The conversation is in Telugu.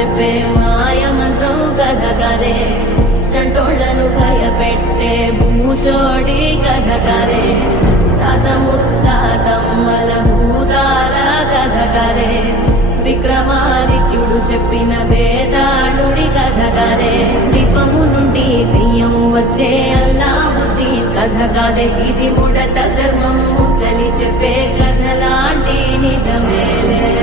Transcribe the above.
చెప్పే మాయ మంత్రం కథ కదే చంటోళ్లను భయపెట్టే భూచోడి కథ కదే తాత ముత్తాతమ్మల భూతాల కథ కదే విక్రమాదిత్యుడు చెప్పిన వేదాళుడి కథ కదే దీపము నుండి దెయ్యం వచ్చే అల్లావుద్దీన్ కథ కదే ఇది ముడత చర్మం ముసలి చెప్పే కథ లాంటి నిజమేలే